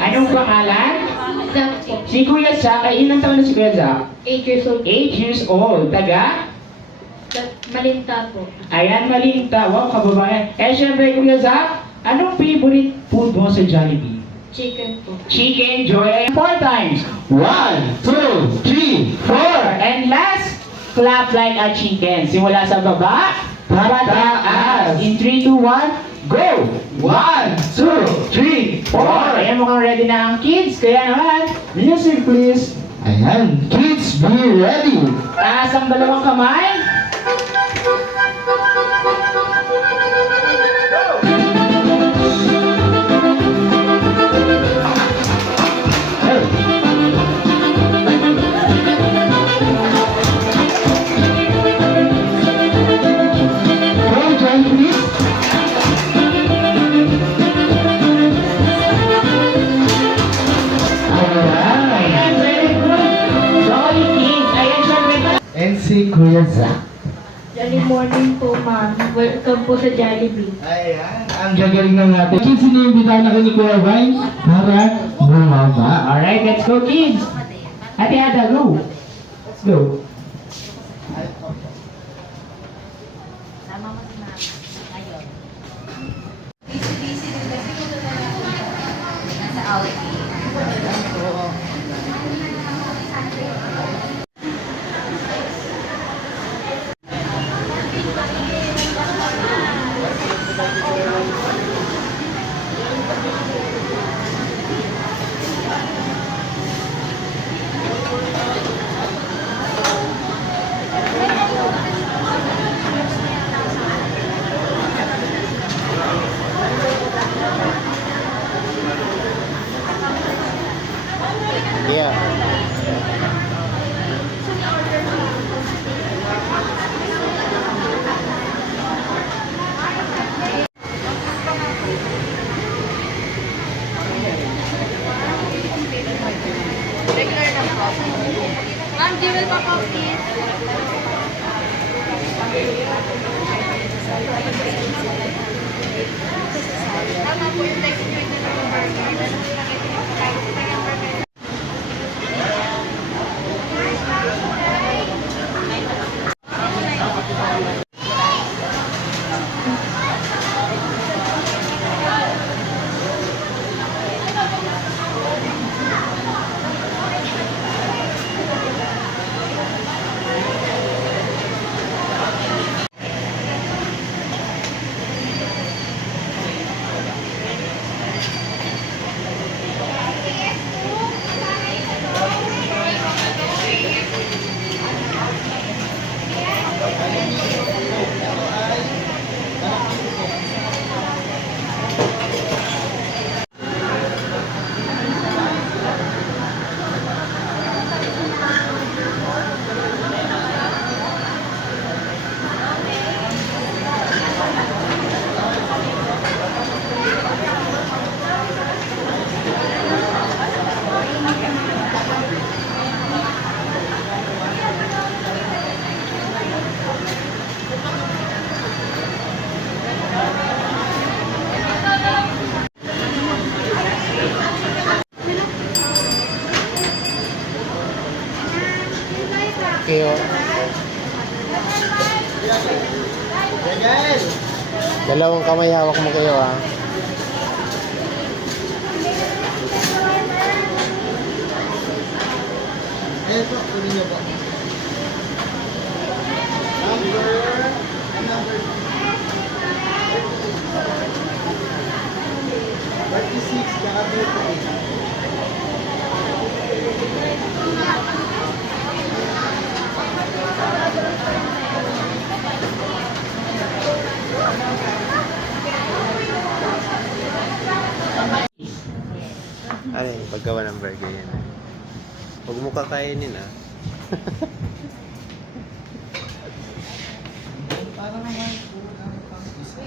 Anong pangalan? Zach po. Si Kuya Jack, ay ilang taon na si Kuya Jack? 8 years old. 8 years old. Taga? Malinta po. Ayan, malinta. Wow, kababayan. Eh, syempre, Kuya Jack, anong favorite food mo sa Jollibee? Chicken po. Chicken Joy. 4 times. 1, 2, 3, 4. And last, clap like a chicken. Simula sa baba, pataas. In 3, 2, 1, go! 1, 2, 3, 4. Ayan, mukhang ready na ang kids. Kaya naman, music please. Ayan, kids, be ready. Taas ang dalawang kamay. Si Kuya Zack. Jolly morning po, ma'am. Welcome po sa Jollibee. Ayan, ang gagaling ng natin. Kids, iniimbitahan ako ni Kuya Vine para bumaba. Alright, let's go kids. Ate Ada, go. Let's go. Ma'am, jewel pa po, please. Tama po yung text nyo na ng burger. Kayo. Dalawang kamay hawak mo kayo ha. Ayan po, kunin niyo po. Number 36, kaka 38. Ano yung paggawa ng burger yan? Huwag mo kakainin ah. Parang naman po ng pang-isa.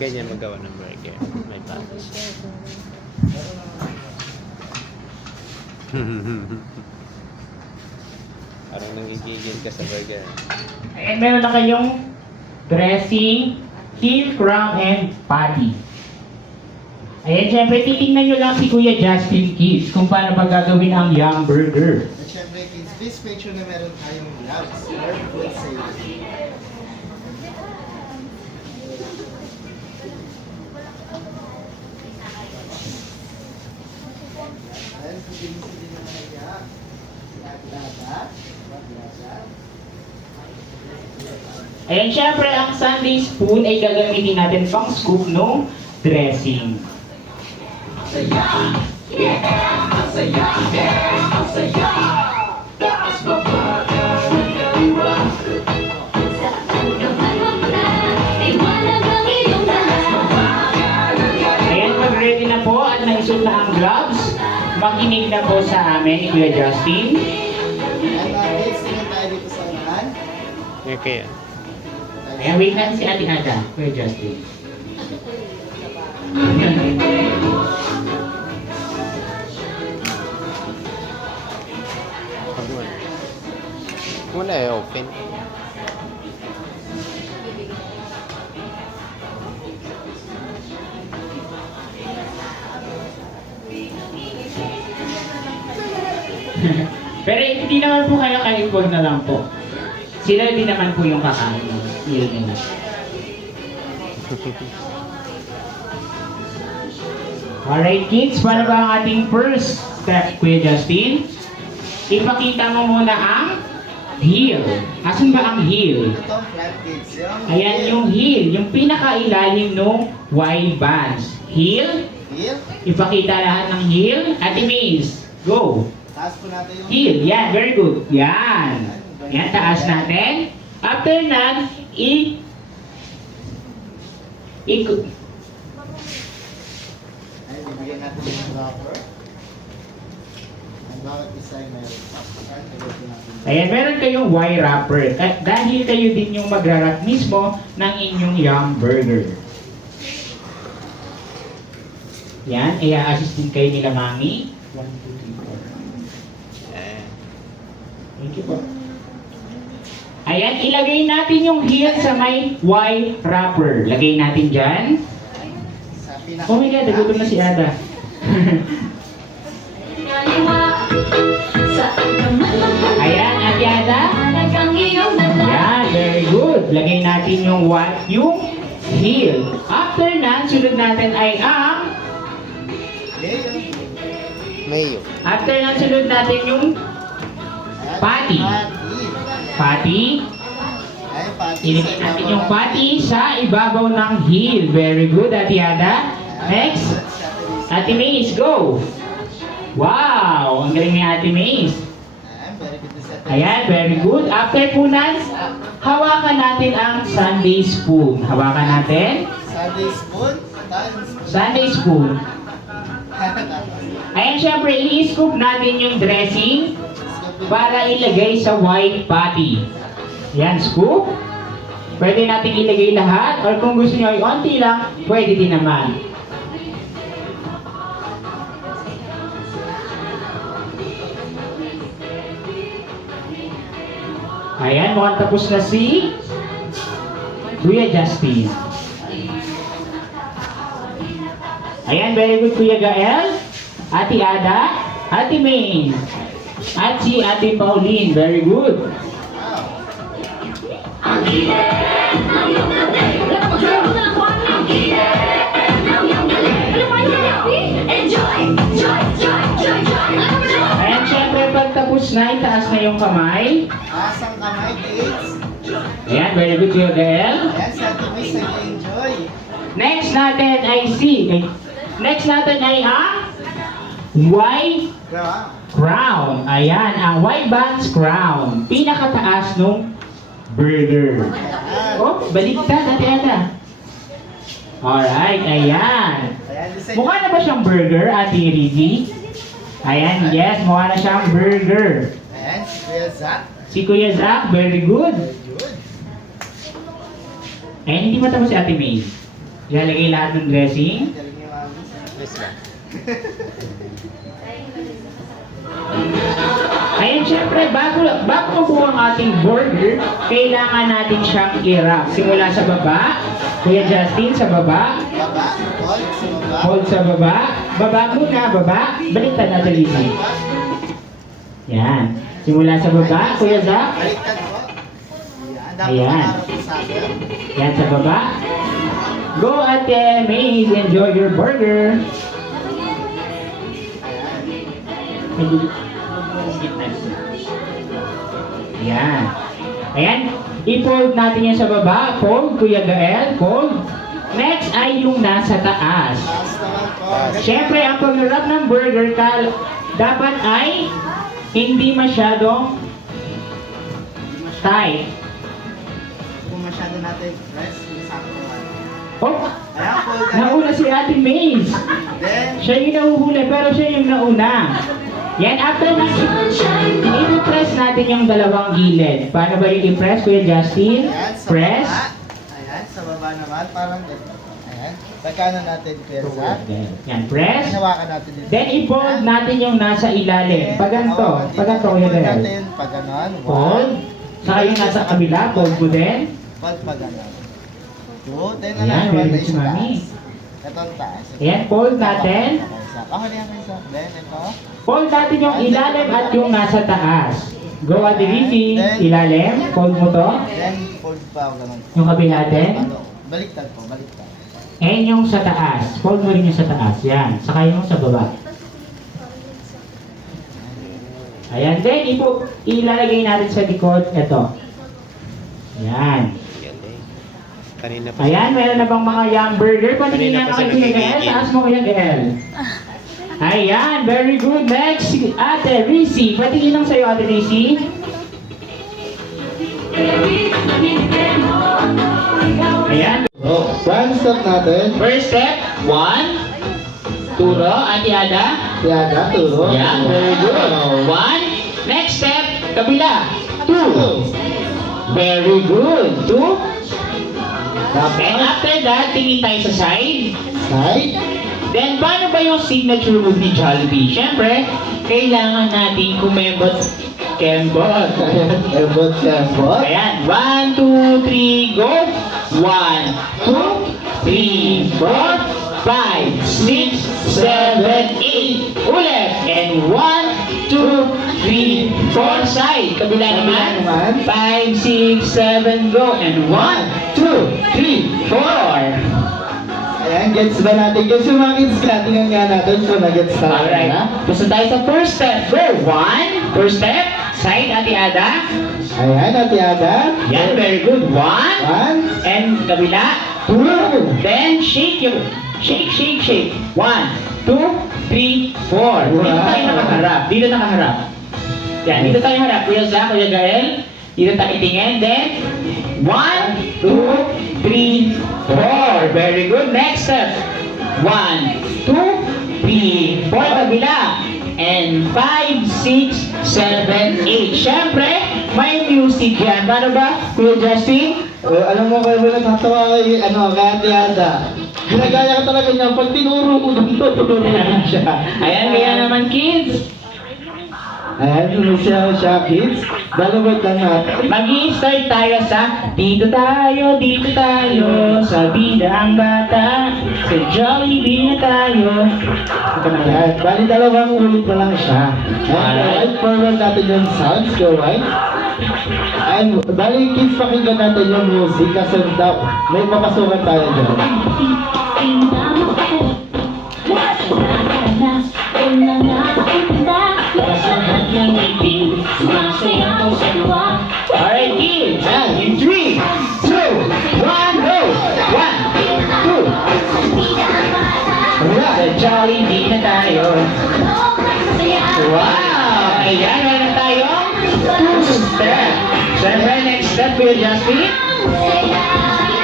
Ganyan magawa ng burger. May patis. Parang nanggigigil ka sa burger. And meron na kayong dressing, heel, crown, and patty. Ayan, syempre, titingnan nyo lang si Kuya Justin Kids kung paano pa gagawin ang Yum Burger. At syempre, kids, please make sure na meron tayong gloves or food safety. Ayan, sige na kaya. Laglada. Ayan, syempre, ang Sunday spoon ay gagamitin natin pang scoop no dressing. Ayan, pag ready na po at naisot na ang gloves, makinig na po sa amin ni Kuya Justin. And kids, tingnan tayo dito sa unahan. Okay. Ayan, wait natin si Ate Ada, Kuya Justin. Muna open. Pero hindi naman po kayo kahit wag na lang po. Sila din naman po yung kakain. Meal nila. Alright kids, para ba ang ating first step, Kuya Justin? Ipakita mo muna ang heel. Asan ba ang heel? Ito ang flat kids. Ayan yung heel, yung pinakailalim ng Y bands. Heel, Heel. ipakita lahat ng heel. Ate Maze, go! Taas po natin yung Heel, yan, very good. Yan. Yan, taas natin. After that, ikot. Ay, bibigyan natin yung wrapper. Ang bawat isa ay meron. Ayan, meron kayong Y wrapper. Dahil kayo din yung magra-wrap mismo ng inyong Yum Burger. Yan, i-assist din kayo nila, Mami. 1, 2, 3, 4. Ayan. Thank you po. Ayan, ilagay natin yung heel sa may Y wrapper. Lagay natin dyan. Sa pinaka- Oh my God, nagutom na si Ada. Ayan, Ate Ada. Yan, very good. Lagay natin yung heel. After na, sunod natin ay ang Mayo. after na, sunod natin yung Patty. patty. Ay, patty. Ilagay natin yung patty sa ibabaw ng heel. Very good, Ate Ada. Next, Ate Maze, go! Wow! Ang galing ni Ate Maze. Very good to set. Ayan, very good. After po nan, hawakan natin ang Sunday spoon. Hawakan natin. Sunday spoon. Times. Sunday spoon. Ayan, syempre, i-scoop natin yung dressing para ilagay sa white patty. Yan, scoop. Pwede natin ilagay lahat or kung gusto nyo ay onti lang, pwede din naman. Ayan, mukhang tapos na si Kuya Justin. Ayan, very good Kuya Gael, Ate Ada, Ate May, at si Ate Pauline. Very good. Ayan, syempre pag tapos na, itaas na yung kamay. Asang kamay, kids. Ayan, very good Kuya Gael. Yan, sa ating miss, nag-enjoy. Next natin ay next natin ay ang white Grabe. crown. Ayan, ang white buns crown. Pinakataas nung burger. Oh, baliktad, Ate Ada. Alright, ayan. Ayan, listen. Mukha na ba siyang burger, Ate Rizzy? Ayan, yes, mukha na siyang burger. Ayan, si Kuya Zach. Si Kuya Zach, very good. Good. Ayan, hindi matapos si Ate May. Ilalagay lahat ng dressing. Galing ni Mami. Yes ba? Ayan, syempre, bago mabuo ang ating burger, kailangan natin siyang i-wrap. Simula sa baba, Kuya Justin, sa baba. Baba, all, sa baba. Hold sa baba. Baba muna, baba. Baliktad natin, Lizzy. Yan. Simula sa baba, Kuya Zach. Baliktad po. Yan. Dapat Ayan. maharap po sa akin. Yan sa baba. Go, Ate Maze. Enjoy your burger. Ayan. Ayan. I-fold natin yan sa baba. Fold, Kuya Gael. Fold. Next ay yung nasa taas. Taas naman po. Siyempre, ang pag-wrap ng burger dapat ay hindi masyadong tight. Kung masyado natin press, isang naman. Oh, Ayan po. nauna si Ate Maze. Then, Siya yung nahuhuli, pero siya yung nauna. Yan, after na, i-press natin yung dalawang gilid. Paano ba yung i-press, Kuya Justin? ayan, sa Press. baba. Ayan, sa baba naman. Parang ganito. Ayan. Pagkano natin pwersa. Yan, press. Hinawakan natin dito. Then, i-fold natin yung nasa ilalim. Pag ganito, Kuya Fold Gael. natin, pag ganon. Fold. Saka yung nasa kabila, fold mo din. Fold pag ganon. Two. Then, Ayan, naman very na good si isa Mami. taas. Ito ang taas. Ayan, fold natin. Ako niya ko isa. Then, ito. Fold natin yung ilalim at yung nasa taas. Go, Ate Lizzy. Ilalim. Fold mo to. Then, fold pa ako ganon. Yung kabila din. Ano? Baliktad po, baliktad. And yung sa taas. Fold mo rin yung sa taas. Yan. Saka yung sa baba. Ayan. Then, ilalagay natin sa likod. Ito. Ayan. Yan eh. Kanina pa. Ayan. Meron na bang mga yum burger? Patingin Kanina nga pa kay sila Kuya Gael. nagigigil. Taas mo, Kuya Gael. Ayan. Very good. Next, Ate Rizzy. Patingin lang sa'yo, Ate Rizzy. Ayan. Oh, one step natin. First step, 1. Turo, Ate Ada. Yaga, turo. Yeah, very good. 1. Next step, kabila. 2. Very good. 2. And after that, tingin tayo sa side. Side. Then, paano ba yung signature move ni Jollibee? Siyempre, kailangan natin kumembot. Kembot. Elbow, elbow. Ayan. 1, 2, 3, go. 1, 2, 3, 4, 5, 6, 7, 8. Ulit. And 1, 2, 3, 4. Side. Kabila naman. 5, 6, 7, go. And 1, 2, 3, 4. Ayan, gets ba natin? Gets yung mga kids natin nga natin. So, na-gets na Alright. Gusto tayo sa first step. Go. 1. First step. Side, Ate Ada. Ayan, Ate Ada. Yan. Very good. 1. One. And kabila. 2. Then shake yung shake. 1, 2, 3, 4. Dito tayo nakaharap. Yan, dito tayo harap. Kuya Zach, Kuya Gael. Dito tayo tingin. Then 1, 2, 3, 4. Very good. Next step. 1, 2, 3, 4. Kabila. And 5, 6, 7, 8. Siyempre, may music yan. Paano ba, Kuya Justin? Alam mo kayo, natatawa kay, kay Ate Ada. Ginagaya ka talaga niya. Pag tinuro ko dito, tinuro ko siya. Ayan, kaya naman kids. Ayan, sumisyaw siya, kids. Balabot lang natin. Mag-i-start tayo sa dito tayo, sa bidang bata, sa Jollibee na tayo. Ito na yan. Ayan, bali dalawang ulit na lang siya. Ayan, Alright. right forward natin yung sounds, go right. And bali kids, pakinggan natin yung music kasi daw may papasukan tayo dyan. Alright kids, in 3, 2, 1, go! 1, 2, sa Jollibee na tayo. Wow! Ayan, meron tayong 2 step. Siyempre, next step, Kuya Justin.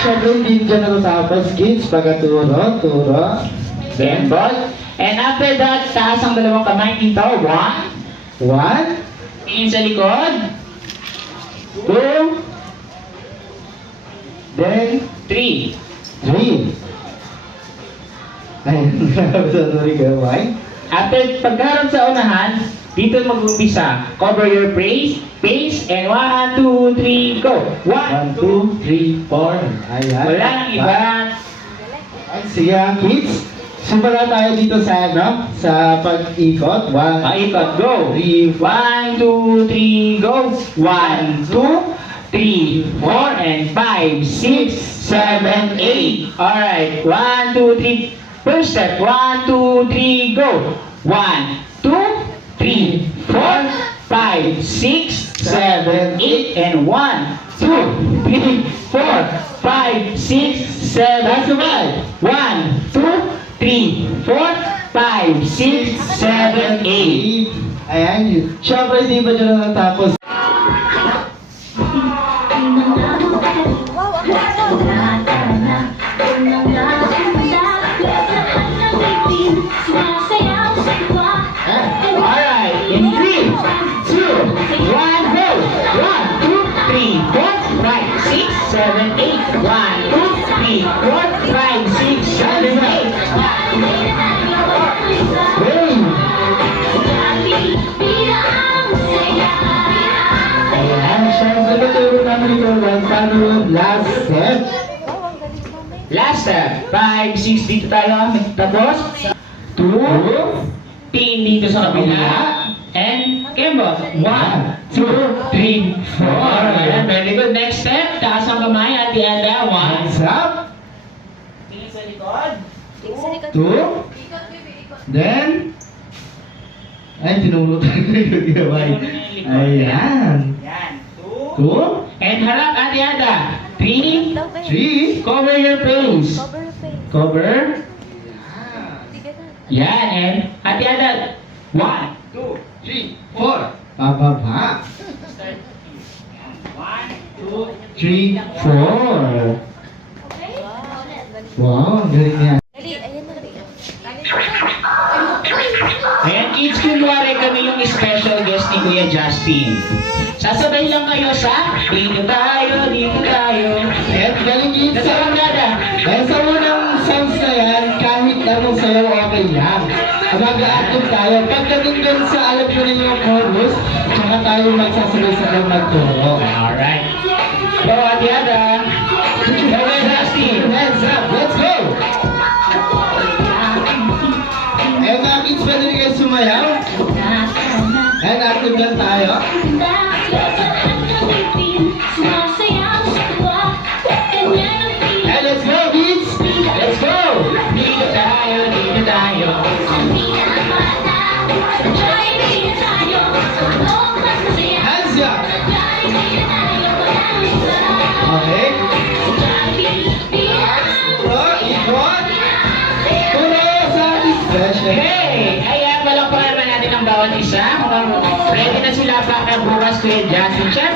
Siyempre, hindi dyan natatapos kids, pagkaturo, turo. Then, ball. And after that, taas ang dalawang kamay dito. 1. One, Tingin sa likod. 2. then 3. 3. Ayun, sorry ka, why? After pagkaroon sa unahan, dito mag-umpisa. Cover your face, and 1, 2, 3, go! 1, 1, 2, 3, 4. Ayan. Wala nang iba. Ay, sige, kids. Simula tayo dito sa ano? Sa pag-ikot. 1, Ikot, go! 3, 1, 2, 3, go! 1, 2, 3, 4, and 5, 6, 7, 8. Alright, 1, 2, 3. First step, 1, 2, 3, go! 1, 2, 3, 4, 5, 6, 7, 8, and 1, 2, 3, 4, 5, 6, 7, 8. 1, 2, 3, 4, 5, 6, 7, 8. Ayan yun. Siyempre, di ba dyan na natapos? Alright, in 3, 2, 1, go! 1, 2, 3, 4, 5, 6, 7, 8. 1, 2, 3, 4, 5, 6, 7, 8. Hey! Ayan, siyempre, naturo namin ito lang paano yung last step. Last step, 5, 6, dito tayo. Tapos, 2, pin dito sa kabila. And, kembot. 1, 2, 3, 4. Ayan, very good. Next step, taas ang kamay at iada. 1. Hands up. Tingin sa likod. 2. Then, ay, tinuro tayo yung gaway. Ayan. Yan, 2. 2, And harap at iada. 3. 3, Cover your face. Cover. Yan, and at iada. 1, 2, 3, 4. pababa. 1, 2, 3, 4. Wow, galing niya. Ayan, kids, kunwari kami yung special guest ni Kuya Justin. Sasabay lang kayo sa dito tayo, dito tayo. Ayan, galing yun Nasa sa... Rangada. Dahil sa unang songs na yan, kahit anong sayaw okay lang. Mag-a-active tayo. Pagdating dun sa alam ko ninyo yung chorus, tsaka tayo magsasabay-sabay magturo. Alright. Go, Ate Ada. Go, Kuya Justin. Hands up, let's go! Ayan mga kids, pwede rin kayo sumayaw. Ayan, active lang tayo. Ayan, let's go kids! Let's go! Dito tayo, dito tayo. Hands up! Okay? Ikot! Turo sa ating session. Hey! Ayan, palakpakan naman natin ang bawat isa. Mukhang ready na sila para bukas Kuya Justin. Siyempre,